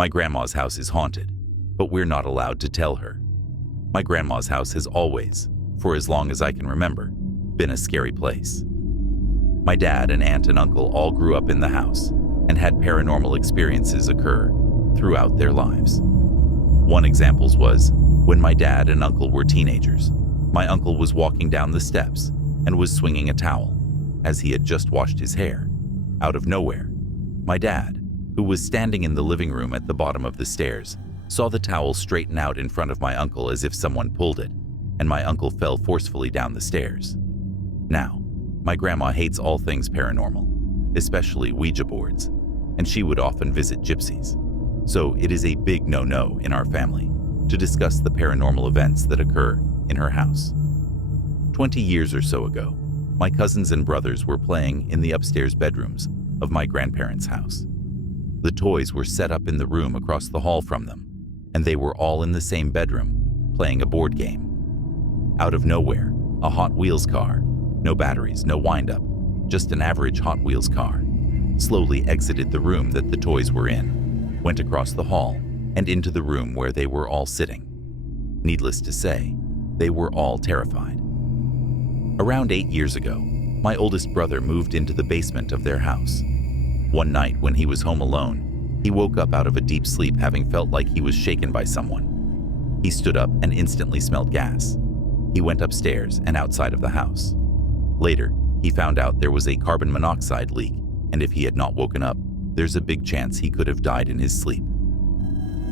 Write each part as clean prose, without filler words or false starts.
My grandma's house is haunted, but we're not allowed to tell her. My grandma's house has always, for as long as I can remember, been a scary place. My dad and aunt and uncle all grew up in the house and had paranormal experiences occur throughout their lives. One example was when my dad and uncle were teenagers. My uncle was walking down the steps and was swinging a towel as he had just washed his hair. Out of nowhere, my dad, who was standing in the living room at the bottom of the stairs, saw the towel straighten out in front of my uncle as if someone pulled it, and my uncle fell forcefully down the stairs. Now, my grandma hates all things paranormal, especially Ouija boards, and she would often visit gypsies. So it is a big no-no in our family to discuss the paranormal events that occur in her house. 20 years or so ago, my cousins and brothers were playing in the upstairs bedrooms of my grandparents' house. The toys were set up in the room across the hall from them, and they were all in the same bedroom, playing a board game. Out of nowhere, a Hot Wheels car, no batteries, no wind-up, just an average Hot Wheels car, slowly exited the room that the toys were in, went across the hall, and into the room where they were all sitting. Needless to say, they were all terrified. Around 8 years ago, my oldest brother moved into the basement of their house. One night when he was home alone, he woke up out of a deep sleep having felt like he was shaken by someone. He stood up and instantly smelled gas. He went upstairs and outside of the house. Later, he found out there was a carbon monoxide leak, and if he had not woken up, there's a big chance he could have died in his sleep.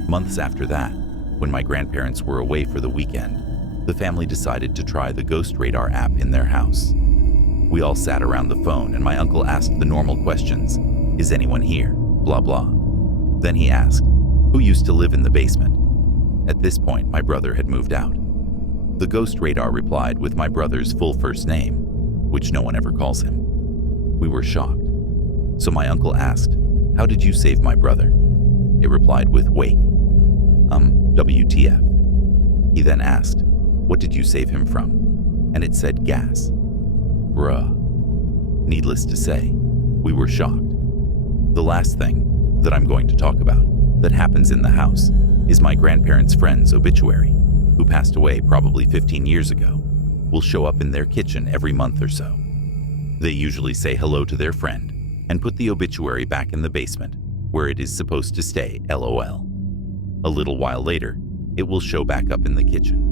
Months after that, when my grandparents were away for the weekend, the family decided to try the ghost radar app in their house. We all sat around the phone and my uncle asked the normal questions. Is anyone here? Blah blah. Then he asked, who used to live in the basement? At this point, my brother had moved out. The ghost radar replied with my brother's full first name, which no one ever calls him. We were shocked. So my uncle asked, how did you save my brother? It replied with wake. WTF. He then asked, what did you save him from? And it said gas. Bruh. Needless to say, we were shocked. The last thing that I'm going to talk about that happens in the house is my grandparents' friend's obituary, who passed away probably 15 years ago, will show up in their kitchen every month or so. They usually say hello to their friend and put the obituary back in the basement where it is supposed to stay, LOL. A little while later, it will show back up in the kitchen.